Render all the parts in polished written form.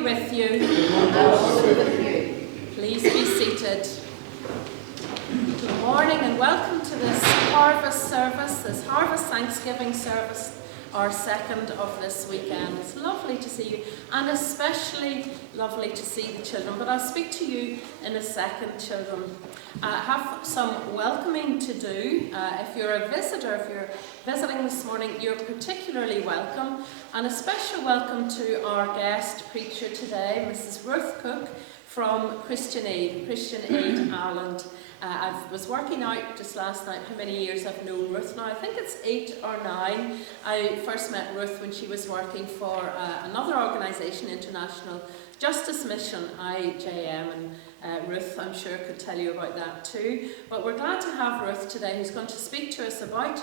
be with you. And also with you. Please be seated. Good morning and welcome to this harvest service, this harvest Thanksgiving service, our second of this weekend. It's lovely to see you, and especially lovely to see the children, but I'll speak to you in a second, children. I have some welcoming to do. If you're a visitor, if you're visiting this morning, you're particularly welcome, and a special welcome to our guest preacher today, Mrs. Ruth Cooke from Christian Aid Ireland. I was working out just last night how many years I've known Ruth now. I think it's 8 or 9. I first met Ruth when she was working for another organisation, International Justice Mission, IJM, and Ruth, I'm sure, could tell you about that too. But we're glad to have Ruth today, who's going to speak to us about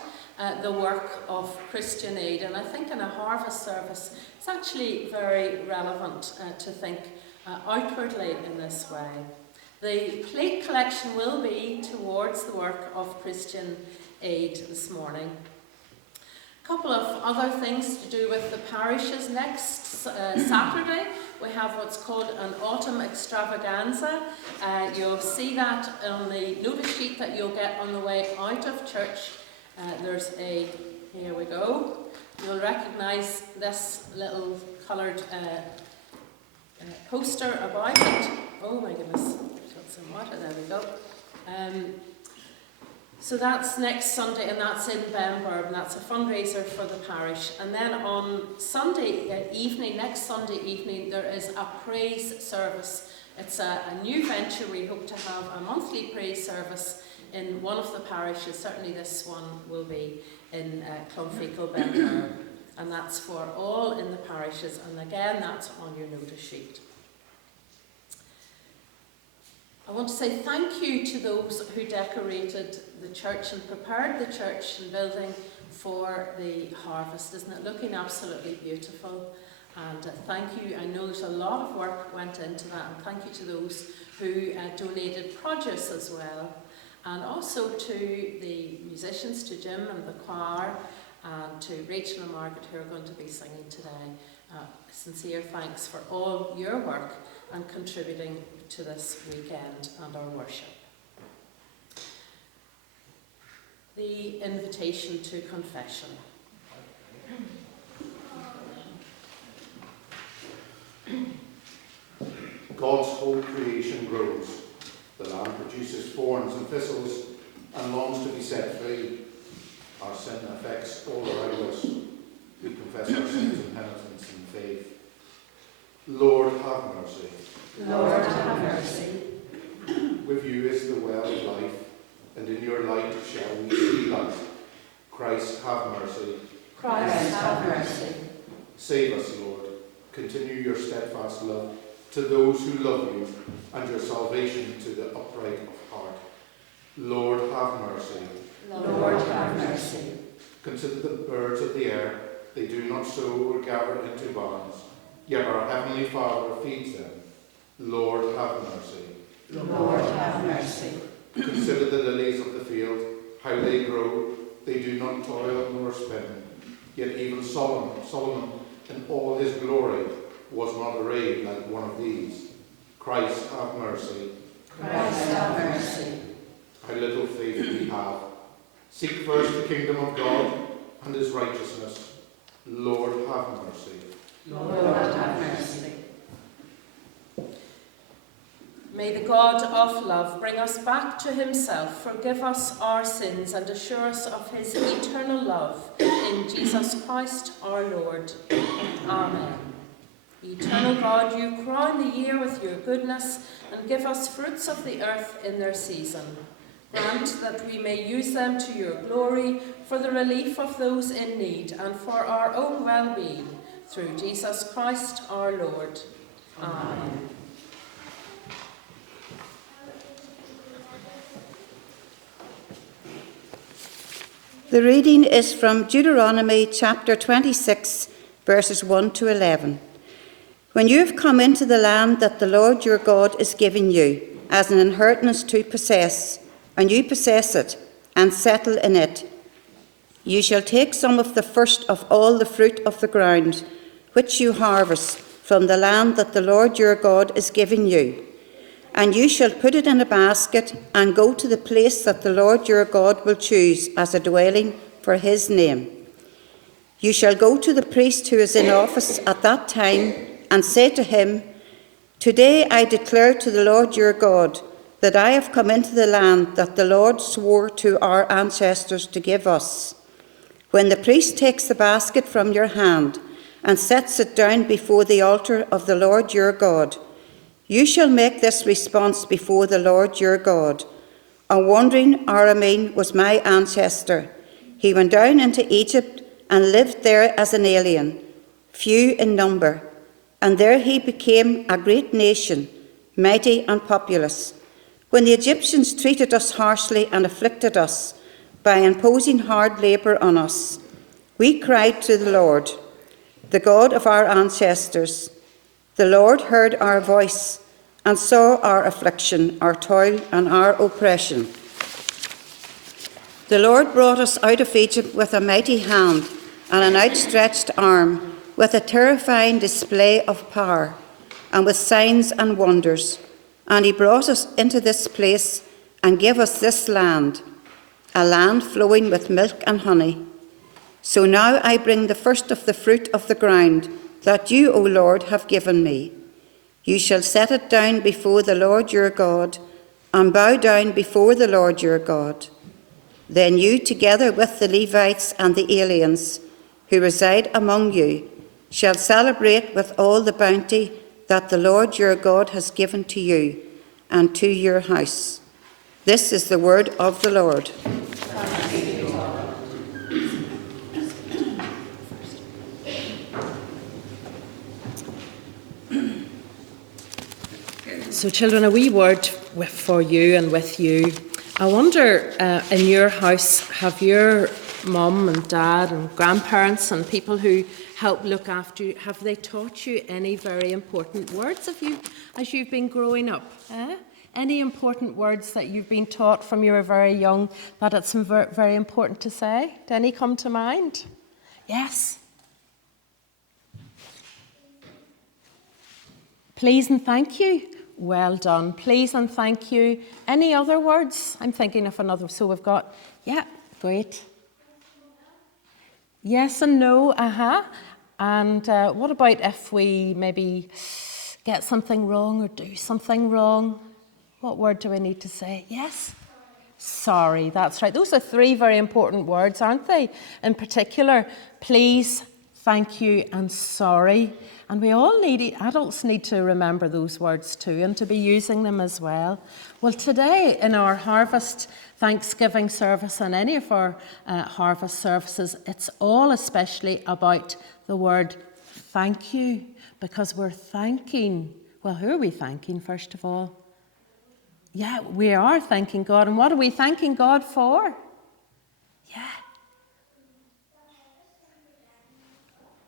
the work of Christian Aid. And I think in a harvest service, it's actually very relevant to think outwardly in this way. The plate collection will be towards the work of Christian Aid this morning. A couple of other things to do with the parishes. Next Saturday we have what's called an autumn extravaganza. You'll see that on the notice sheet that you'll get on the way out of church. There's a, here we go, you'll recognise this little coloured poster about it. Oh my goodness. Some water, there we go. So that's next Sunday, and that's in Benburb, and that's a fundraiser for the parish. And then on Sunday evening, next Sunday evening, there is a praise service. It's a new venture. We hope to have a monthly praise service in one of the parishes. Certainly this one will be in Clonfecal, Benburb. And that's for all in the parishes. And again, that's on your notice sheet. I want to say thank you to those who decorated the church and prepared the church and building for the harvest. Isn't it looking absolutely beautiful? And thank you. I know there's a lot of work went into that, and thank you to those who donated produce as well. And also to the musicians, to Jim and the choir, and to Rachel and Margaret, who are going to be singing today. Sincere thanks for all your work and contributing to this weekend and our worship. The invitation to confession. God's whole creation grows. The land produces thorns and thistles and longs to be set free. Our sin affects all around us. We confess our sins in penitence and faith. Lord, have mercy. Lord, have mercy. With you is the well of life, and in your light shall we see light. Christ, have mercy. Christ, have mercy. Save us, Lord. Continue your steadfast love to those who love you, and your salvation to the upright of heart. Lord, have mercy. Lord, have mercy. Consider the birds of the air. They do not sow or gather into barns, yet our heavenly Father feeds them. Lord, have mercy. Lord, have mercy. Consider the lilies of the field, how they grow. They do not toil nor spin. Yet even Solomon in all his glory was not arrayed like one of these. Christ, have mercy. Christ, have mercy. How little faith we have. Seek first the kingdom of God and his righteousness. Lord, have mercy. Lord, have mercy. May the God of love bring us back to himself, forgive us our sins, and assure us of his eternal love in Jesus Christ our Lord. Amen. Eternal God, you crown the year with your goodness and give us fruits of the earth in their season. Grant that we may use them to your glory, for the relief of those in need and for our own well-being, through Jesus Christ our Lord. Amen. The reading is from Deuteronomy chapter 26, verses 1 to 11. When you have come into the land that the Lord your God is giving you as an inheritance to possess, and you possess it and settle in it, you shall take some of the first of all the fruit of the ground, which you harvest from the land that the Lord your God is giving you. And you shall put it in a basket and go to the place that the Lord your God will choose as a dwelling for his name. You shall go to the priest who is in office at that time and say to him, Today I declare to the Lord your God that I have come into the land that the Lord swore to our ancestors to give us. When the priest takes the basket from your hand and sets it down before the altar of the Lord your God, you shall make this response before the Lord your God. A wandering Aramean was my ancestor. He went down into Egypt and lived there as an alien, few in number, and there he became a great nation, mighty and populous. When the Egyptians treated us harshly and afflicted us by imposing hard labour on us, we cried to the Lord, the God of our ancestors. The Lord heard our voice and saw our affliction, our toil and our oppression. The Lord brought us out of Egypt with a mighty hand and an outstretched arm, with a terrifying display of power, and with signs and wonders. And he brought us into this place and gave us this land, a land flowing with milk and honey. So now I bring the first of the fruit of the ground that you, O Lord, have given me. You shall set it down before the Lord your God, and bow down before the Lord your God. Then you, together with the Levites and the aliens who reside among you, shall celebrate with all the bounty that the Lord your God has given to you and to your house. This is the word of the Lord. So children, a wee word for you and with you. I wonder, in your house, have your mum and dad and grandparents and people who help look after you, have they taught you any very important words as you've been growing up? Any important words that you've been taught from you were very young that it's very important to say? Do any come to mind? Yes? Please and thank you. Well done. Please and thank you. Any other words? I'm thinking of another. So we've got, yeah, great. Yes and no, And what about if we maybe get something wrong or do something wrong? What word do we need to say? Yes? Sorry, that's right. Those are three very important words, aren't they? In particular, please, thank you, and sorry. And we all adults need to remember those words too and to be using them as well. Well, today in our Harvest Thanksgiving service and any of our harvest services, it's all especially about the word thank you, because we're thanking. Well, who are we thanking first of all? Yeah, we are thanking God. And what are we thanking God for? Yeah.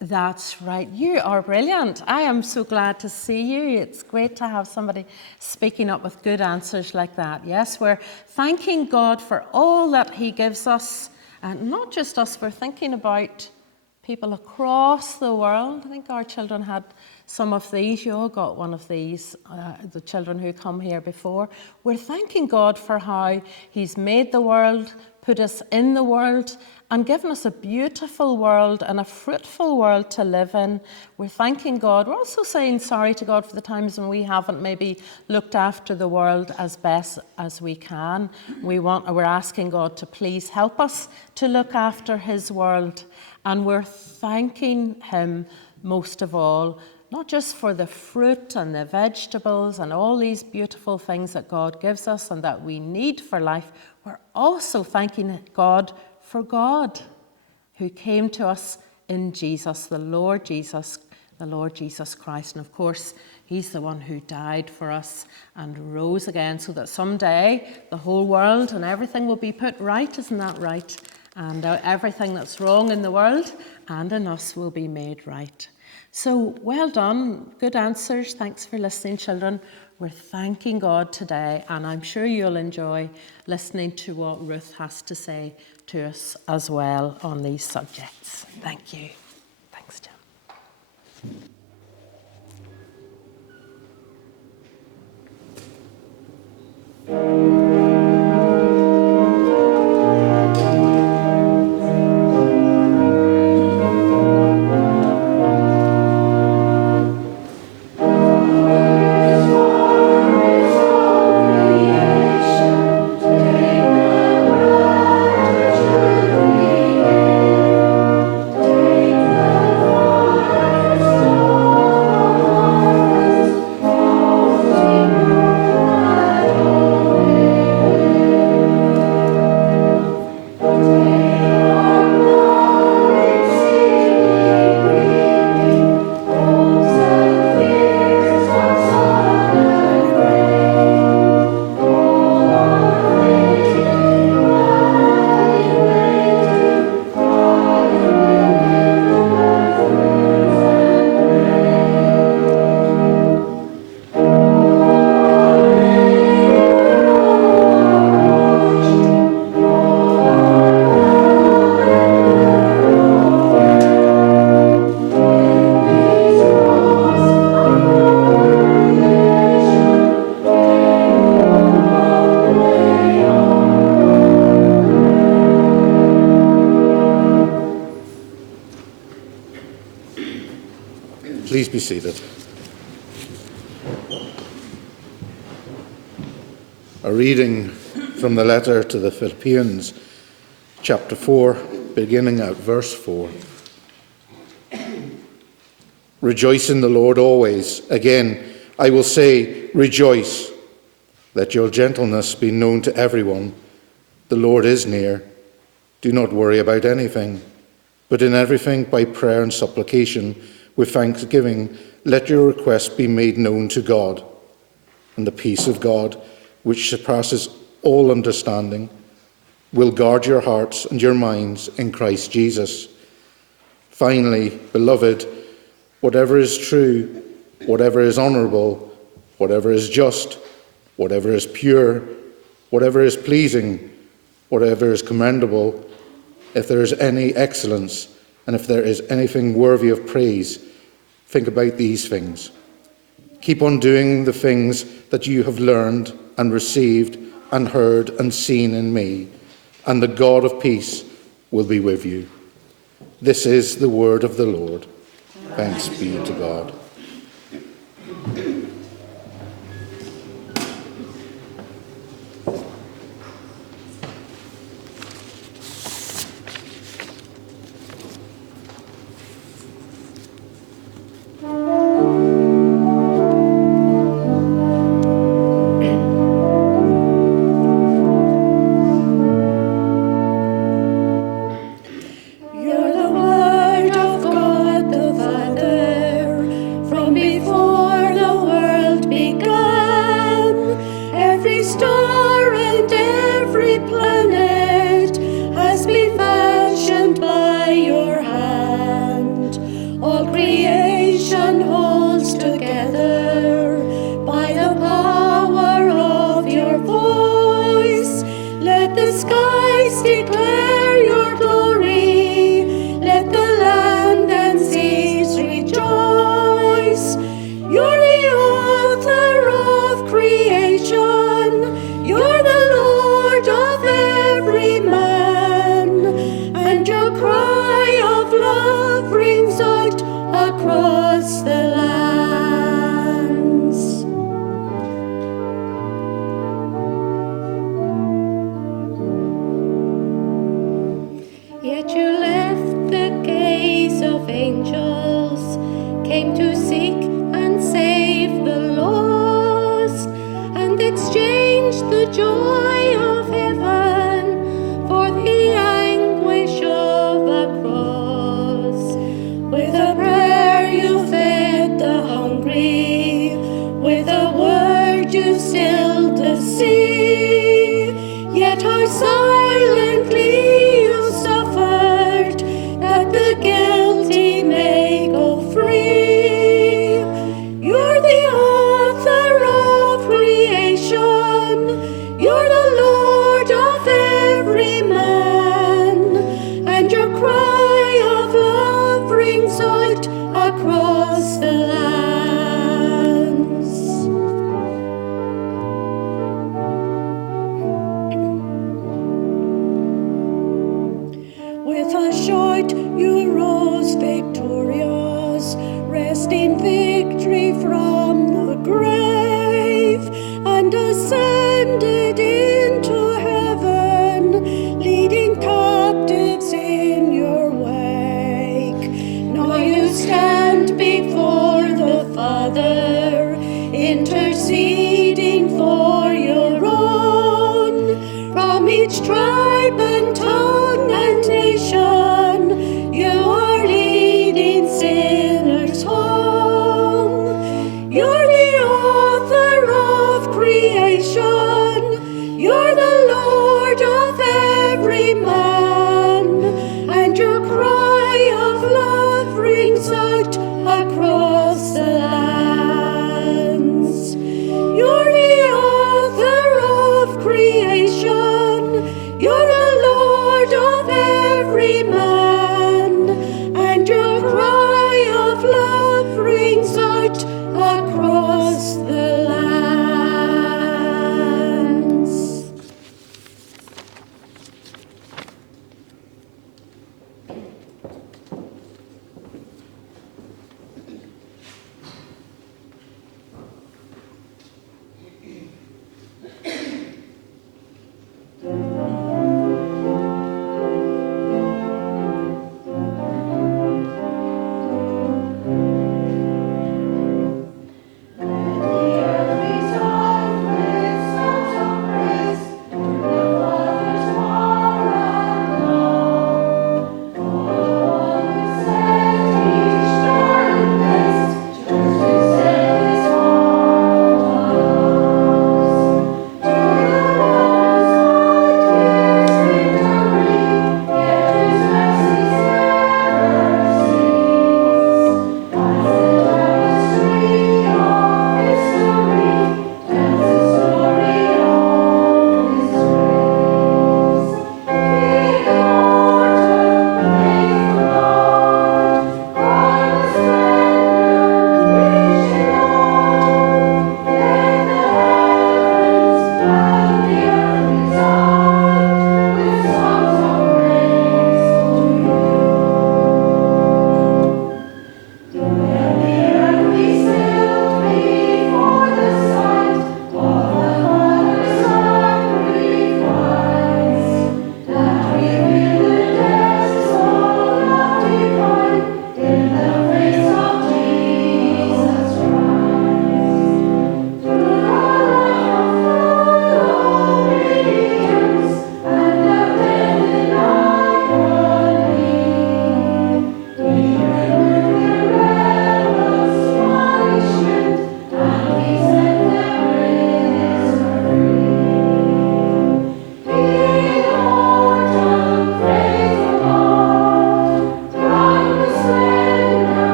That's right. You are brilliant. I am so glad to see you. It's great to have somebody speaking up with good answers like that. Yes, we're thanking God for all that he gives us. And not just us, we're thinking about people across the world. I think our children had some of these. You all got one of these, the children who come here before. We're thanking God for how he's made the world, put us in the world, and given us a beautiful world and a fruitful world to live in. We're thanking God. We're also saying sorry to God for the times when we haven't maybe looked after the world as best as we can. We're asking God to please help us to look after his world. And we're thanking him most of all, not just for the fruit and the vegetables and all these beautiful things that God gives us and that we need for life. We're also thanking God for God, who came to us in Jesus, the Lord Jesus Christ. And of course, he's the one who died for us and rose again so that someday the whole world and everything will be put right. Isn't that right? And everything that's wrong in the world and in us will be made right. So well done. Good answers. Thanks for listening, children. We're thanking God today, and I'm sure you'll enjoy listening to what Ruth has to say to us as well on these subjects. Thank you. Thanks, Jim. seated. A reading from the letter to the Philippians, chapter 4, beginning at verse 4. Rejoice in the Lord always. Again, I will say, rejoice. Let your gentleness be known to everyone. The Lord is near. Do not worry about anything, but in everything by prayer and supplication, with thanksgiving, let your requests be made known to God. And the peace of God, which surpasses all understanding, will guard your hearts and your minds in Christ Jesus. Finally, beloved, whatever is true, whatever is honourable, whatever is just, whatever is pure, whatever is pleasing, whatever is commendable, if there is any excellence, and if there is anything worthy of praise, think about these things. Keep on doing the things that you have learned and received and heard and seen in me, and the God of peace will be with you. This is the word of the Lord. Thanks be to God.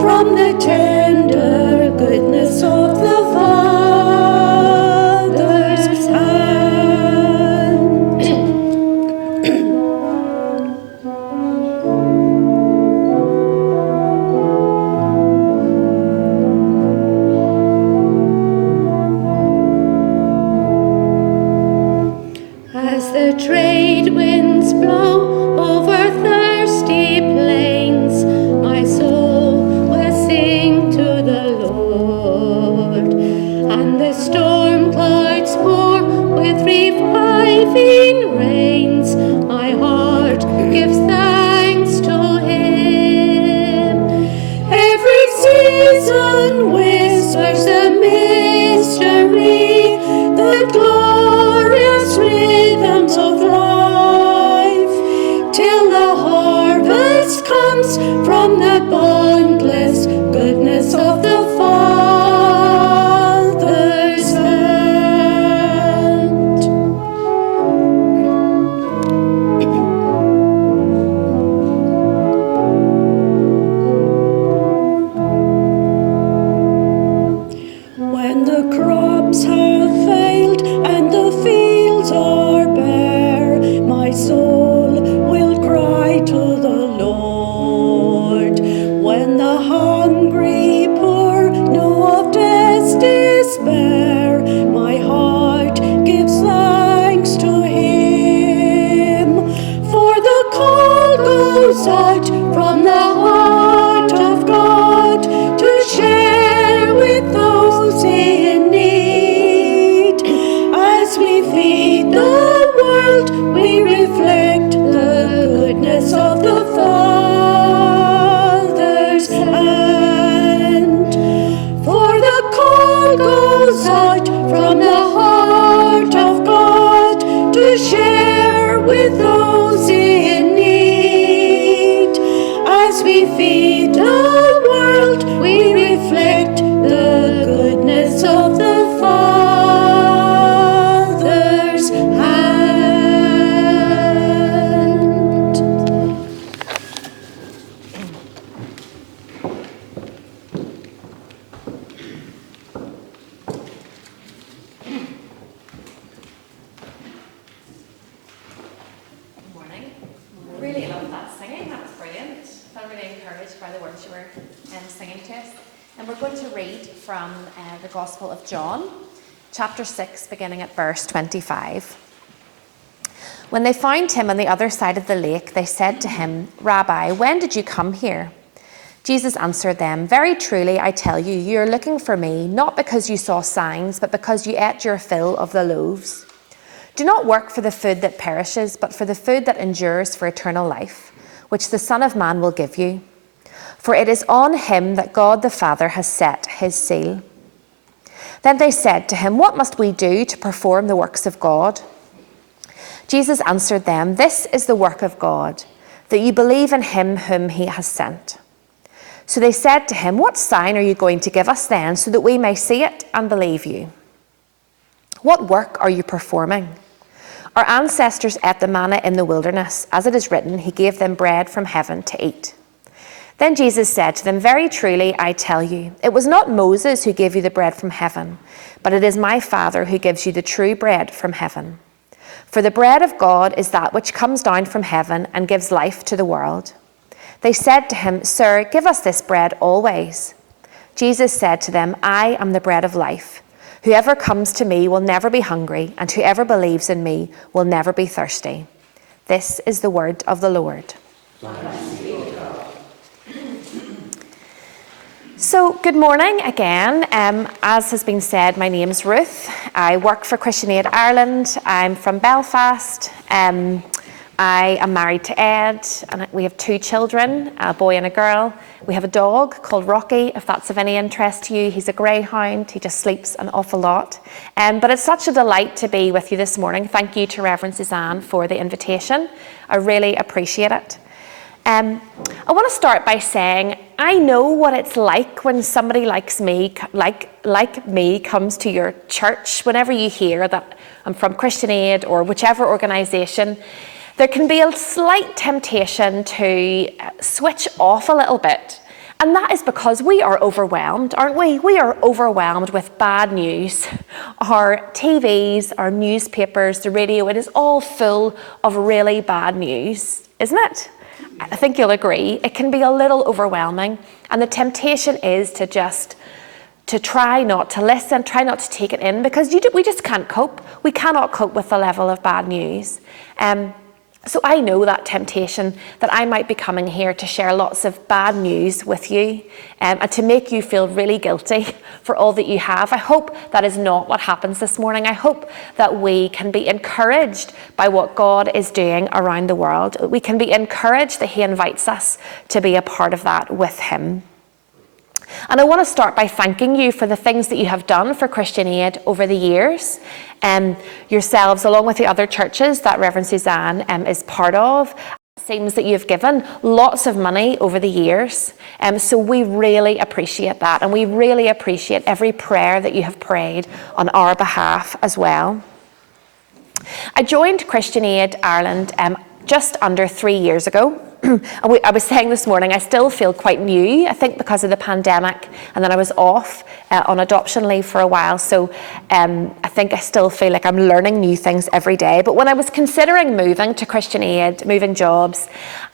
from the tender goodness of the Father's hand. As the trade winds blow over thirsty plains, my soul will sing to the Lord. And the storm clouds pour with reviving rains, my heart gives thanks to Him. Every season whispers the mystery, the glorious rhythms of life, till the harvest comes from the boundless goodness of the Father's hand. When the crops have failed and the fields are bare, my soul will cry to the Lord. When the hungry poor know of death's despair, my heart gives thanks to Him. For the call goes out from the heart of God to share with those in need. As we feed the world, we reflect the goodness of the Father's hand. For the call goes out from the heart of God to share with those in need. As we feed the world, we reflect the goodness of the Father's hand. Morning. Really loved that singing. That was brilliant. Felt really encouraged by the words you were singing to us. And we're going to read from the Gospel of John, chapter 6, beginning at verse 25. When they found him on the other side of the lake, they said to him, "Rabbi, when did you come here?" Jesus answered them, "Very truly, I tell you, you are looking for me, not because you saw signs, but because you ate your fill of the loaves. Do not work for the food that perishes, but for the food that endures for eternal life, which the Son of Man will give you. For it is on him that God the Father has set his seal." Then they said to him, "What must we do to perform the works of God?" Jesus answered them, "This is the work of God, that you believe in him whom he has sent." So they said to him, "What sign are you going to give us then, so that we may see it and believe you? What work are you performing? Our ancestors ate the manna in the wilderness. As it is written, he gave them bread from heaven to eat." Then Jesus said to them, "Very truly, I tell you, it was not Moses who gave you the bread from heaven, but it is my Father who gives you the true bread from heaven. For the bread of God is that which comes down from heaven and gives life to the world." They said to him, "Sir, give us this bread always." Jesus said to them, "I am the bread of life. Whoever comes to me will never be hungry, and whoever believes in me will never be thirsty." This is the word of the Lord. So, good morning again. As has been said, my name's Ruth. I work for Christian Aid Ireland. I'm from Belfast. I am married to Ed, and we have 2 children, a boy and a girl. We have a dog called Rocky, if that's of any interest to you. He's a greyhound. He just sleeps an awful lot. But it's such a delight to be with you this morning. Thank you to Reverend Suzanne for the invitation. I really appreciate it. I want to start by saying I know what it's like when somebody like me comes to your church. Whenever you hear that I'm from Christian Aid or whichever organisation, there can be a slight temptation to switch off a little bit And that is because we are overwhelmed, aren't we? We are overwhelmed with bad news. Our TVs, our newspapers, the radio, it is all full of really bad news, isn't it? I think you'll agree. It can be a little overwhelming. And the temptation is to try not to listen, try not to take it in, because we just can't cope. We cannot cope with the level of bad news. So I know that temptation, that I might be coming here to share lots of bad news with you and to make you feel really guilty for all that you have. I hope that is not what happens this morning. I hope that we can be encouraged by what God is doing around the world. We can be encouraged that He invites us to be a part of that with Him. And I want to start by thanking you for the things that you have done for Christian Aid over the years. Yourselves, along with the other churches that Reverend Suzanne is part of. It seems that you've given lots of money over the years. So we really appreciate that. And we really appreciate every prayer that you have prayed on our behalf as well. I joined Christian Aid Ireland just under 3 years ago. I was saying this morning, I still feel quite new, I think because of the pandemic, and then I was off on adoption leave for a while, so I think I still feel like I'm learning new things every day. But when I was considering moving to Christian Aid, moving jobs,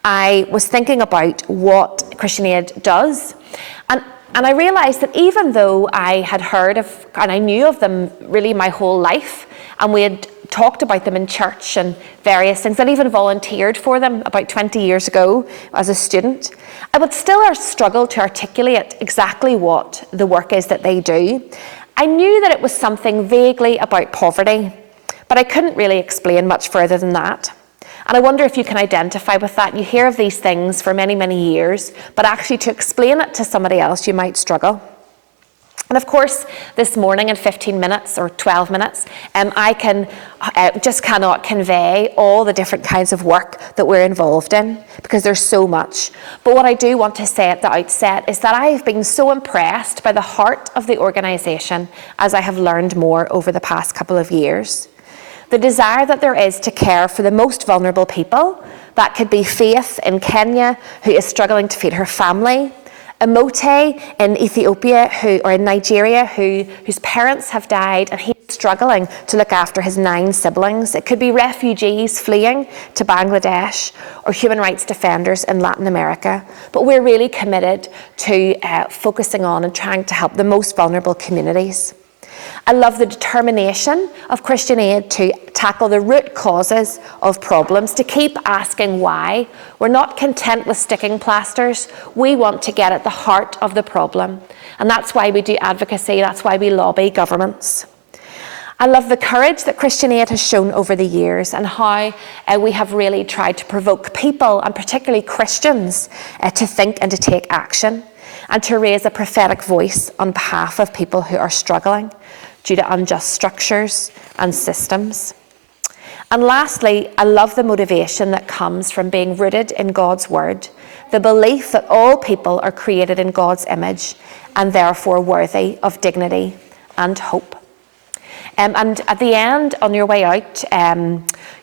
I was thinking about what Christian Aid does, and I realised that even though I had heard of, and I knew of them really my whole life, and we had talked about them in church and various things, and even volunteered for them about 20 years ago as a student, I would still struggle to articulate exactly what the work is that they do. I knew that it was something vaguely about poverty, but I couldn't really explain much further than that. And I wonder if you can identify with that. You hear of these things for many, many years, but actually to explain it to somebody else, you might struggle. And of course, this morning in 15 minutes or 12 minutes, I just cannot convey all the different kinds of work that we're involved in, because there's so much. But what I do want to say at the outset is that I've been so impressed by the heart of the organisation as I have learned more over the past couple of years. The desire that there is to care for the most vulnerable people, that could be Faith in Kenya, who is struggling to feed her family, Emote in Ethiopia, or in Nigeria, whose parents have died, and he's struggling to look after his 9 siblings. It could be refugees fleeing to Bangladesh, or human rights defenders in Latin America. But we're really committed to focusing on and trying to help the most vulnerable communities. I love the determination of Christian Aid to tackle the root causes of problems, to keep asking why. We're not content with sticking plasters. We want to get at the heart of the problem. And that's why we do advocacy. That's why we lobby governments. I love the courage that Christian Aid has shown over the years, and how we have really tried to provoke people, and particularly Christians, to think and to take action, and to raise a prophetic voice on behalf of people who are struggling due to unjust structures and systems. And lastly, I love the motivation that comes from being rooted in God's word, the belief that all people are created in God's image and therefore worthy of dignity and hope. And at the end, on your way out,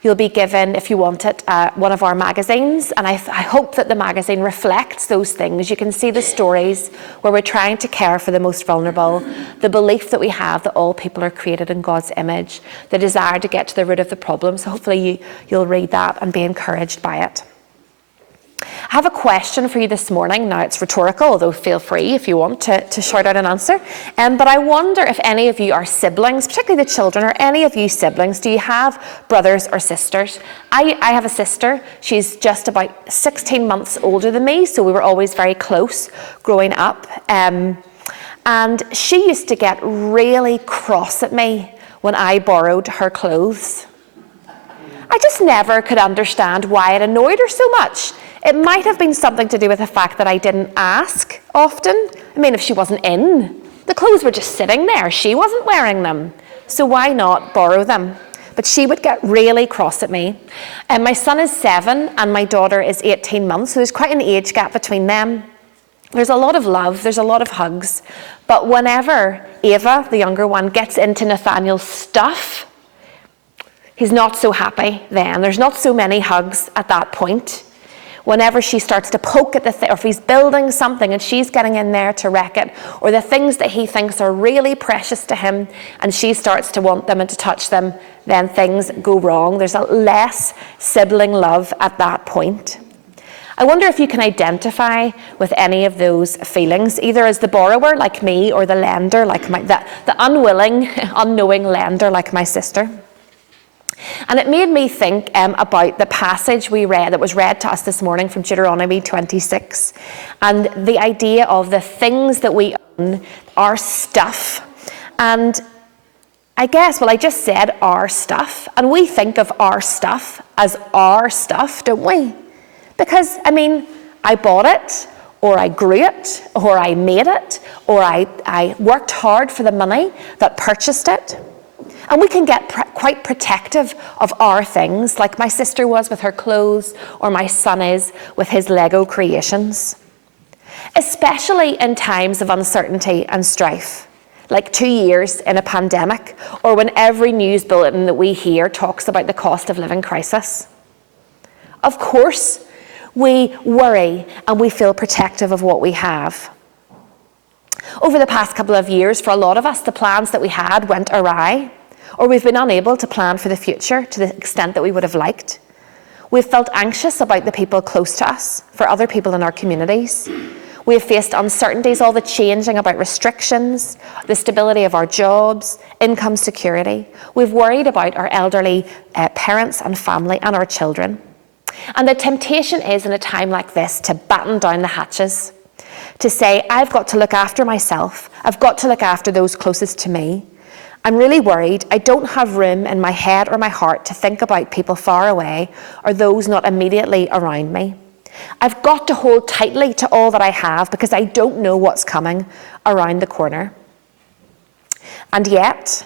you'll be given, if you want it, one of our magazines. And I hope that the magazine reflects those things. You can see the stories where we're trying to care for the most vulnerable, the belief that we have that all people are created in God's image, the desire to get to the root of the problem. So hopefully you'll read that and be encouraged by it. I have a question for you this morning. Now, it's rhetorical, although feel free if you want to shout out an answer. But I wonder if any of you are siblings, particularly the children, or any of you siblings, do you have brothers or sisters? I have a sister. She's just about 16 months older than me, so we were always very close growing up. And she used to get really cross at me when I borrowed her clothes. I just never could understand why it annoyed her so much. It might have been something to do with the fact that I didn't ask often. I mean, if she wasn't in, the clothes were just sitting there. She wasn't wearing them. So why not borrow them? But she would get really cross at me. And my son is 7 and my daughter is 18 months. So there's quite an age gap between them. There's a lot of love. There's a lot of hugs. But whenever Ava, the younger one, gets into Nathaniel's stuff, he's not so happy then. There's not so many hugs at that point. whenever she starts to poke at or if he's building something and she's getting in there to wreck it, or the things that he thinks are really precious to him and she starts to want them and to touch them, then things go wrong. There's a less sibling love at that point. I wonder if you can identify with any of those feelings, either as the borrower like me or the lender like the unwilling, unknowing lender like my sister. And it made me think about the passage we read that was read to us this morning from Deuteronomy 26, and the idea of the things that we own, our stuff. And I guess, well, I just said our stuff, and we think of our stuff as our stuff, don't we? Because, I mean, I bought it, or I grew it, or I made it, or I worked hard for the money that purchased it. And we can get quite protective of our things, like my sister was with her clothes, or my son is with his Lego creations. Especially in times of uncertainty and strife, like 2 years in a pandemic, or when every news bulletin that we hear talks about the cost of living crisis. Of course, we worry and we feel protective of what we have. Over the past couple of years, for a lot of us, the plans that we had went awry, or we've been unable to plan for the future to the extent that we would have liked. We've felt anxious about the people close to us, for other people in our communities. We have faced uncertainties, all the changing about restrictions, the stability of our jobs, income security. We've worried about our elderly parents and family and our children. And the temptation is, in a time like this, to batten down the hatches, to say, I've got to look after myself. I've got to look after those closest to me. I'm really worried. I don't have room in my head or my heart to think about people far away or those not immediately around me. I've got to hold tightly to all that I have because I don't know what's coming around the corner. And yet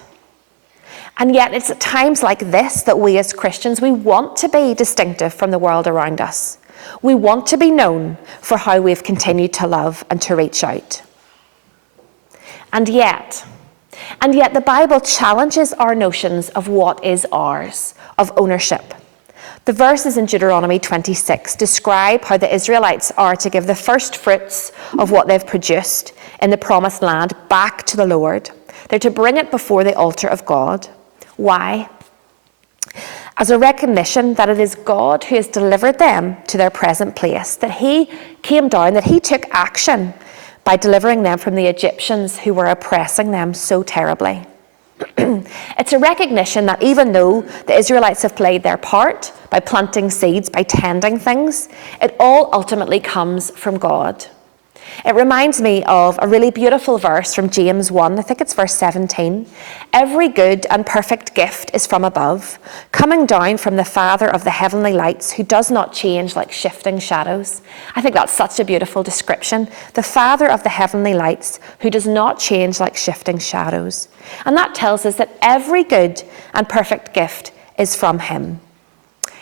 it's at times like this that we as Christians, we want to be distinctive from the world around us. We want to be known for how we've continued to love and to reach out. And yet the Bible challenges our notions of what is ours, of ownership. The verses in Deuteronomy 26 describe how the Israelites are to give the first fruits of what they've produced in the promised land back to the Lord. They're to bring it before the altar of God. Why? As a recognition that it is God who has delivered them to their present place, that he came down, that he took action by delivering them from the Egyptians who were oppressing them so terribly. It's a recognition that even though the Israelites have played their part by planting seeds, by tending things, it all ultimately comes from God. It reminds me of a really beautiful verse from James 1, I think it's verse 17. Every good and perfect gift is from above, coming down from the Father of the heavenly lights, who does not change like shifting shadows. I think that's such a beautiful description. The Father of the heavenly lights, who does not change like shifting shadows. And that tells us that every good and perfect gift is from him.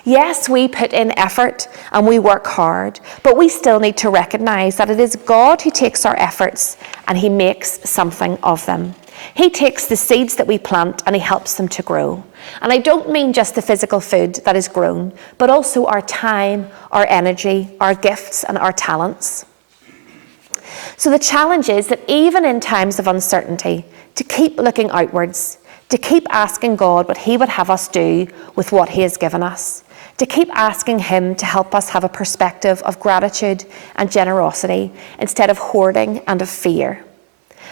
Yes, we put in effort and we work hard, but we still need to recognize that it is God who takes our efforts and he makes something of them. He takes the seeds that we plant and he helps them to grow. And I don't mean just the physical food that is grown, but also our time, our energy, our gifts and our talents. So the challenge is that even in times of uncertainty, to keep looking outwards, to keep asking God what he would have us do with what he has given us, to keep asking him to help us have a perspective of gratitude and generosity instead of hoarding and of fear.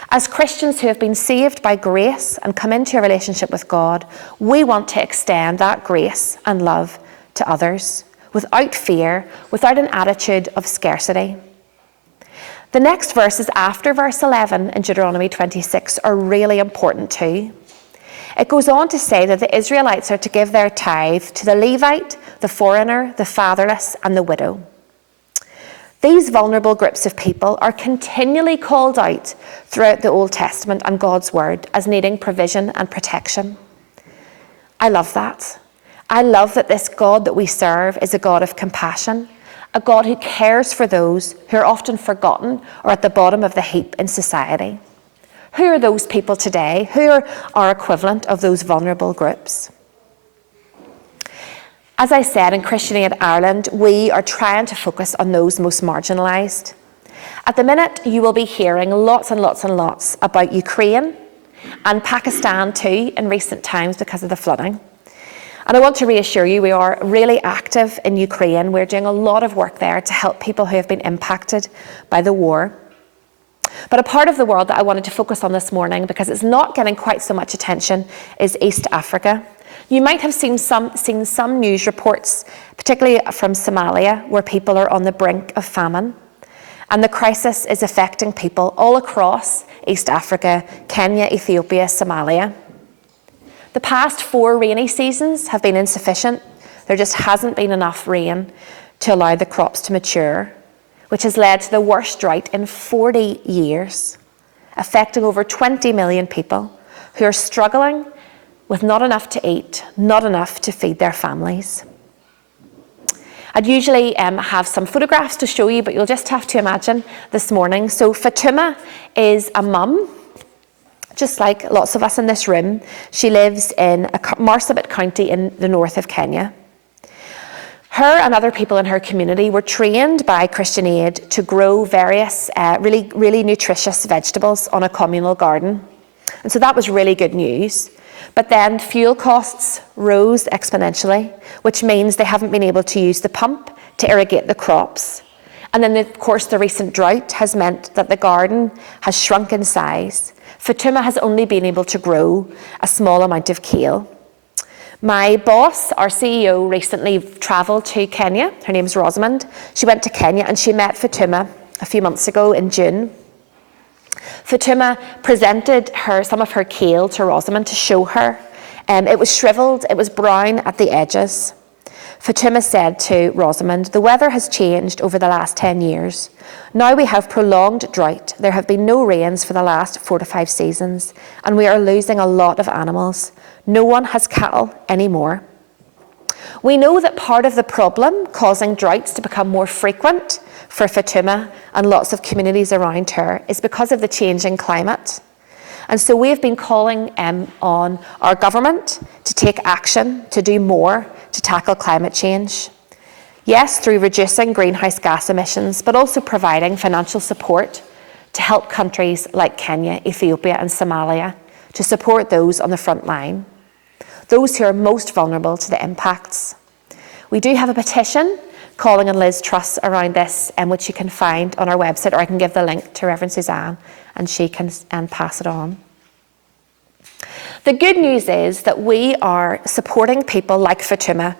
As Christians who have been saved by grace and come into a relationship with God, we want to extend that grace and love to others without fear, without an attitude of scarcity. The next verses after verse 11 in Deuteronomy 26 are really important too. It goes on to say that the Israelites are to give their tithe to the Levite, the foreigner, the fatherless, and the widow. These vulnerable groups of people are continually called out throughout the Old Testament and God's Word as needing provision and protection. I love that. I love that this God that we serve is a God of compassion, a God who cares for those who are often forgotten or at the bottom of the heap in society. Who are those people today? Who are our equivalent of those vulnerable groups? As I said, in Christian Aid Ireland, we are trying to focus on those most marginalised. At the minute, you will be hearing lots and lots and lots about Ukraine and Pakistan too in recent times because of the flooding. And I want to reassure you, we are really active in Ukraine. We're doing a lot of work there to help people who have been impacted by the war. But a part of the world that I wanted to focus on this morning, because it's not getting quite so much attention, is East Africa. You might have seen some news reports, particularly from Somalia, where people are on the brink of famine. And the crisis is affecting people all across East Africa, Kenya, Ethiopia, Somalia. The past 4 rainy seasons have been insufficient. There just hasn't been enough rain to allow the crops to mature, which has led to the worst drought in 40 years, affecting over 20 million people who are struggling with not enough to eat, not enough to feed their families. I'd usually have some photographs to show you, but you'll just have to imagine this morning. So Fatuma is a mum, just like lots of us in this room. She lives in Marsabit County in the north of Kenya. Her and other people in her community were trained by Christian Aid to grow various really nutritious vegetables on a communal garden. And so that was really good news. But then fuel costs rose exponentially, which means they haven't been able to use the pump to irrigate the crops. And then, of course, the recent drought has meant that the garden has shrunk in size. Fatuma has only been able to grow a small amount of kale. My boss, our CEO, recently travelled to Kenya. Her name's Rosamond. She went to Kenya and she met Fatuma a few months ago in June. Fatuma presented some of her kale to Rosamond to show her. It was shriveled, it was brown at the edges. Fatuma said to Rosamond, "The weather has changed over the last 10 years. Now we have prolonged drought. There have been no rains for the last 4 to 5 seasons, and we are losing a lot of animals. No one has cattle anymore." We know that part of the problem causing droughts to become more frequent for Fatuma and lots of communities around her is because of the changing climate. And so we have been calling on our government to take action, to do more to tackle climate change. Yes, through reducing greenhouse gas emissions, but also providing financial support to help countries like Kenya, Ethiopia and Somalia to support those on the front line, those who are most vulnerable to the impacts. We do have a petition calling on Liz Truss around this, which you can find on our website, or I can give the link to Reverend Suzanne and she can pass it on. The good news is that we are supporting people like Fatuma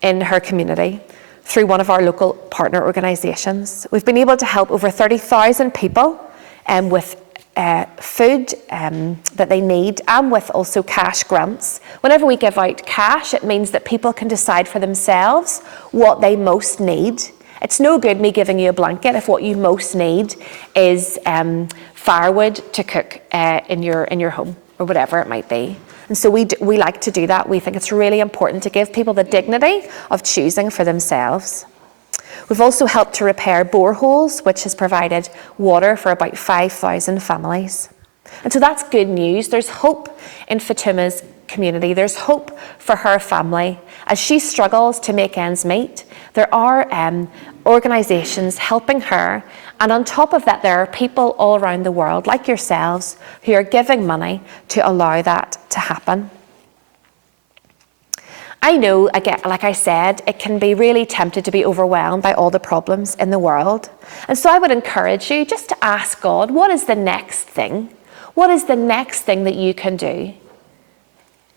in her community through one of our local partner organisations. We've been able to help over 30,000 people with food that they need, and with also cash grants. Whenever we give out cash, it means that people can decide for themselves what they most need. It's no good me giving you a blanket if what you most need is firewood to cook in your home, or whatever it might be. And so we like to do that. We think it's really important to give people the dignity of choosing for themselves. We've also helped to repair boreholes, which has provided water for about 5,000 families. And so that's good news. There's hope in Fatuma's community. There's hope for her family. As she struggles to make ends meet, there are organisations helping her. And on top of that, there are people all around the world, like yourselves, who are giving money to allow that to happen. I know, again, like I said, it can be really tempted to be overwhelmed by all the problems in the world. And so I would encourage you just to ask God, what is the next thing? What is the next thing that you can do?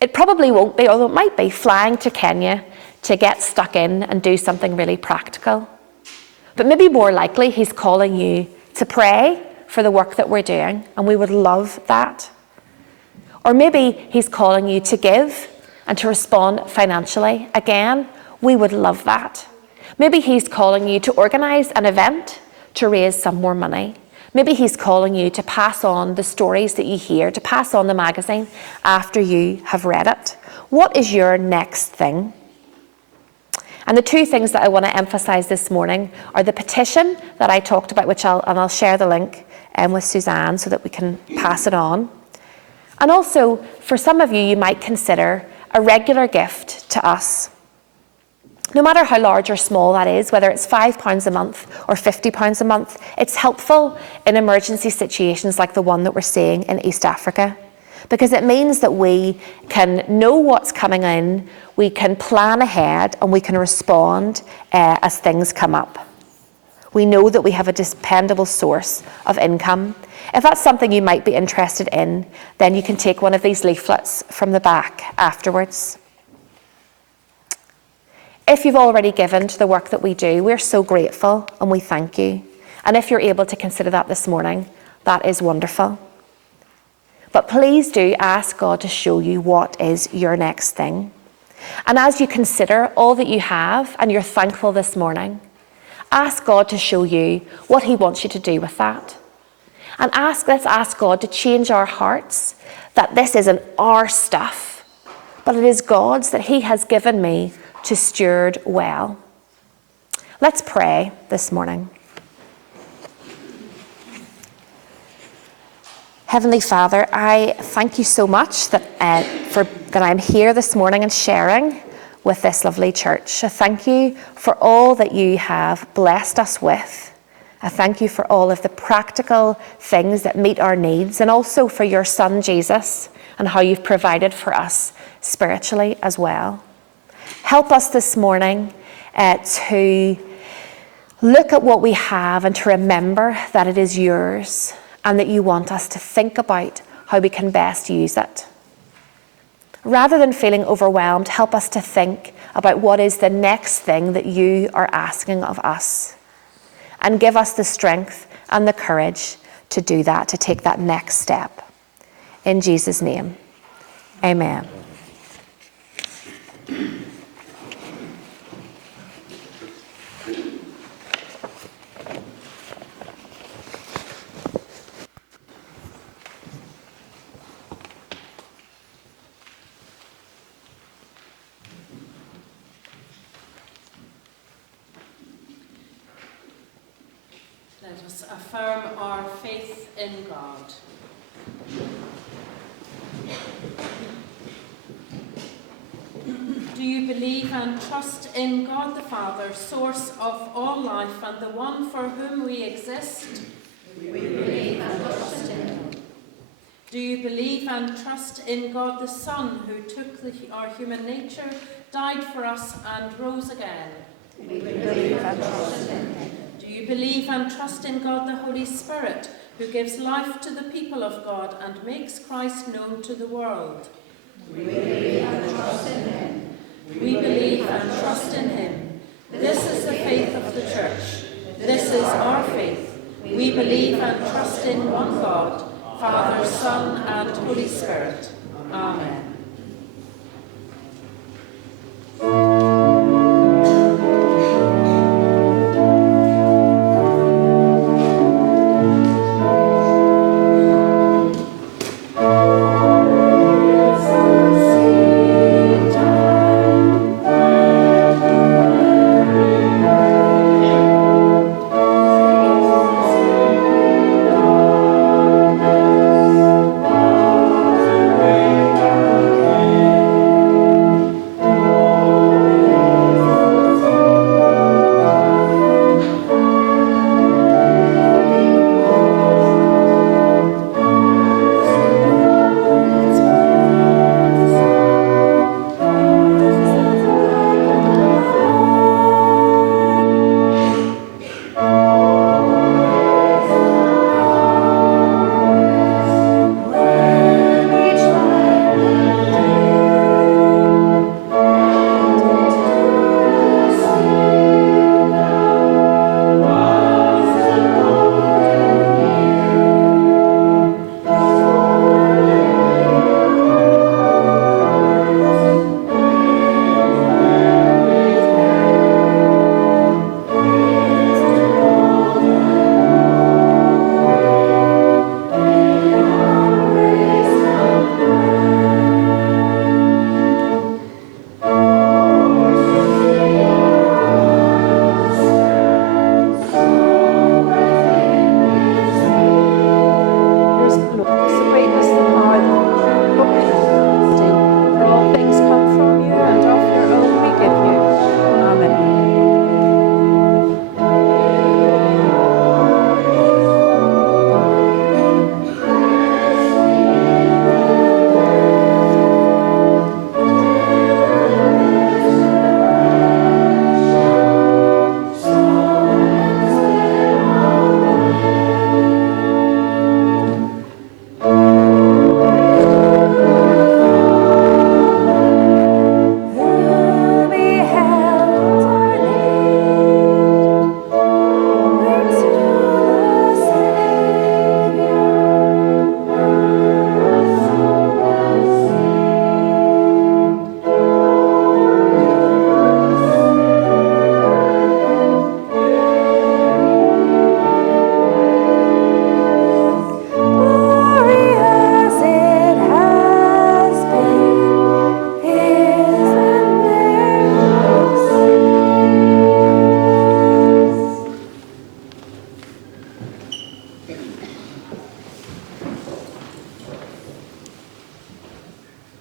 It probably won't be, although it might be, flying to Kenya to get stuck in and do something really practical. But maybe more likely, he's calling you to pray for the work that we're doing, and we would love that. Or maybe he's calling you to give and to respond financially. Again, we would love that. Maybe he's calling you to organise an event to raise some more money. Maybe he's calling you to pass on the stories that you hear, to pass on the magazine after you have read it. What is your next thing? And the 2 things that I want to emphasise this morning are the petition that I talked about, which I'll share the link with Suzanne so that we can pass it on. And also, for some of you, you might consider a regular gift to us. No matter how large or small that is, whether it's £5 a month or £50 a month, it's helpful in emergency situations like the one that we're seeing in East Africa, because it means that we can know what's coming in, we can plan ahead, and we can respond as things come up. We know that we have a dependable source of income. If that's something you might be interested in, then you can take one of these leaflets from the back afterwards. If you've already given to the work that we do, we're so grateful and we thank you. And if you're able to consider that this morning, that is wonderful. But please do ask God to show you what is your next thing. And as you consider all that you have and you're thankful this morning, ask God to show you what he wants you to do with that. And let's ask God to change our hearts, that this isn't our stuff, but it is God's, that he has given me to steward well. Let's pray this morning. Heavenly Father, I thank you so much that I'm here this morning and sharing with this lovely church. I thank you for all that you have blessed us with. I thank you for all of the practical things that meet our needs, and also for your Son Jesus and how you've provided for us spiritually as well. Help us this morning to look at what we have and to remember that it is yours, and that you want us to think about how we can best use it. Rather than feeling overwhelmed, help us to think about what is the next thing that you are asking of us. And give us the strength and the courage to do that, to take that next step. In Jesus' name, amen. Let us affirm our faith in God. Do you believe and trust in God the Father, source of all life and the one for whom we exist? We believe and trust in him. Do you believe and trust in God the Son, who took our human nature, died for us and rose again? We believe and trust in him. Do you believe and trust in God the Holy Spirit, who gives life to the people of God and makes Christ known to the world? We believe and trust in him. We believe and trust in him. This is the faith of the Church. This is our faith. We believe and trust in one God, Father, Son, and Holy Spirit. Amen.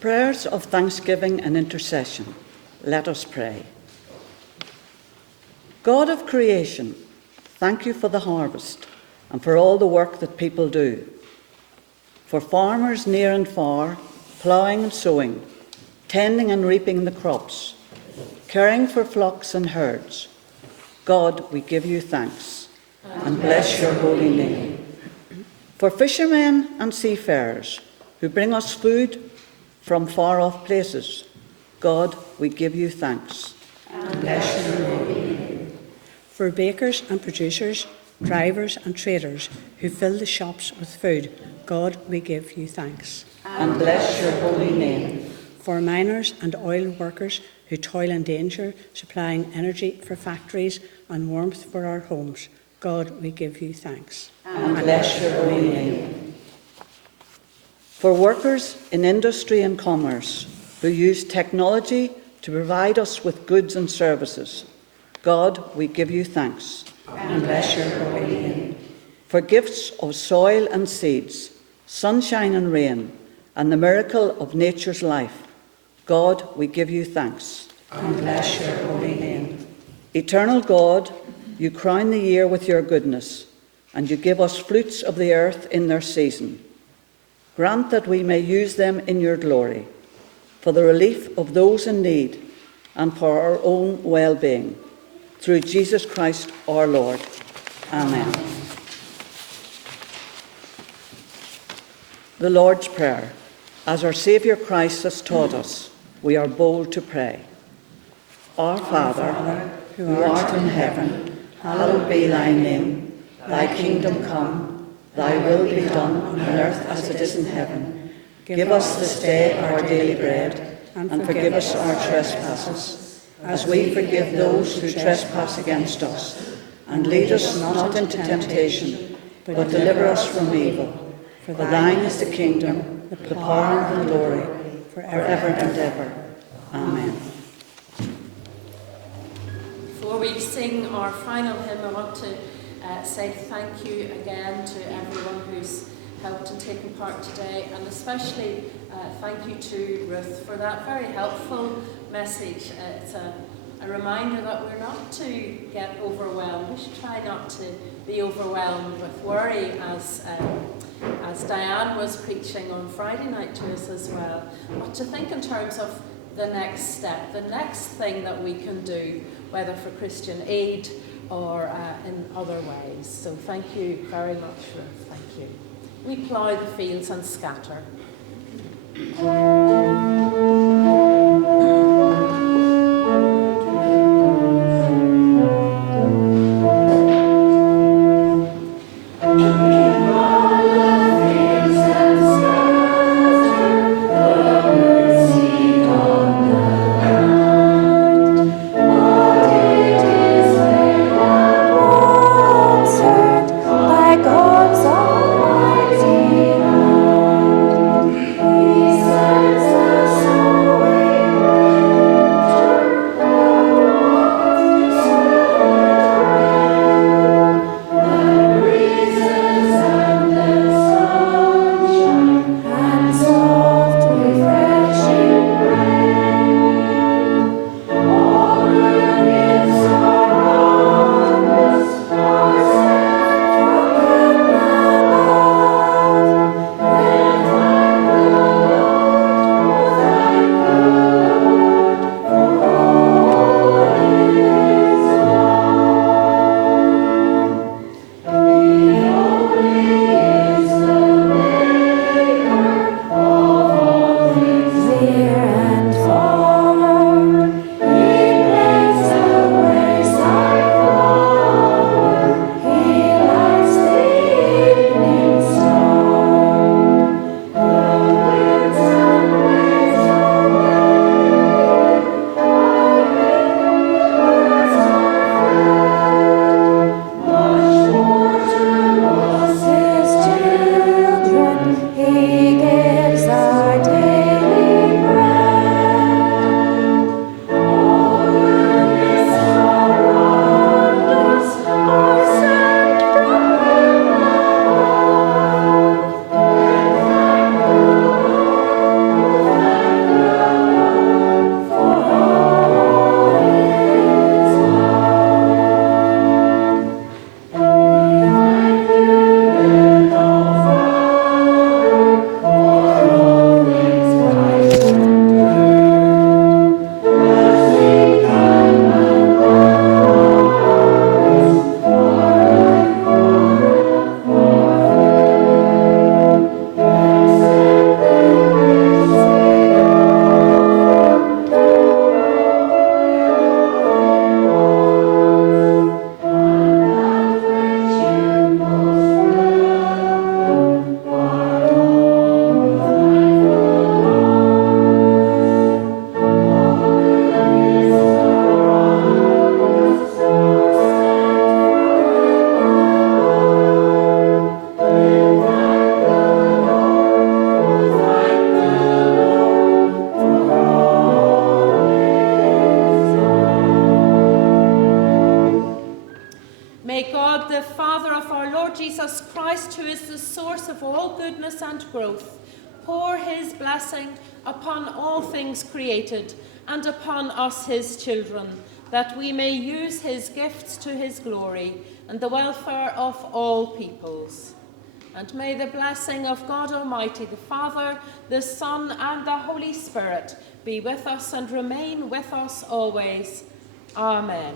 Prayers of thanksgiving and intercession. Let us pray. God of creation, thank you for the harvest and for all the work that people do. For farmers near and far, ploughing and sowing, tending and reaping the crops, caring for flocks and herds. God, we give you thanks and bless your holy name. For fishermen and seafarers who bring us food from far-off places, God, we give you thanks and bless your holy name. For bakers and producers, drivers and traders who fill the shops with food, God, we give you thanks and bless your holy name. For miners and oil workers who toil in danger, supplying energy for factories and warmth for our homes, God, we give you thanks and bless your holy name. For workers in industry and commerce who use technology to provide us with goods and services, God, we give you thanks and bless your holy name. For gifts of soil and seeds, sunshine and rain, and the miracle of nature's life, God, we give you thanks and bless your holy name. Eternal God, you crown the year with your goodness, and you give us fruits of the earth in their season. Grant that we may use them in your glory, for the relief of those in need and for our own well-being. Through Jesus Christ our Lord. Amen. The Lord's Prayer. As our Saviour Christ has taught us, we are bold to pray. Our Father, who art in heaven, hallowed be thy name. Thy kingdom come. Thy will be done on earth as it is in heaven. Give us this day our daily bread, and forgive us our trespasses, as we forgive those who trespass against us. And lead us not into temptation, but deliver us from evil. For thine is the kingdom, the power and the glory, forever and ever. Amen. Before we sing our final hymn, I want to say thank you again to everyone who's helped and taken part today, and especially thank you to Ruth for that very helpful message. It's a reminder that we're not to get overwhelmed. We should try not to be overwhelmed with worry, as Diane was preaching on Friday night to us as well, but to think in terms of the next step, the next thing that we can do, whether for Christian Aid or in other ways. So thank you very much, Ruth. Thank you. We plough the fields and scatter. God's almighty hand, He sends of all goodness and growth, pour his blessing upon all things created and upon us, his children, that we may use his gifts to his glory and the welfare of all peoples. And may the blessing of God Almighty, the Father, the Son, and the Holy Spirit be with us and remain with us always. Amen.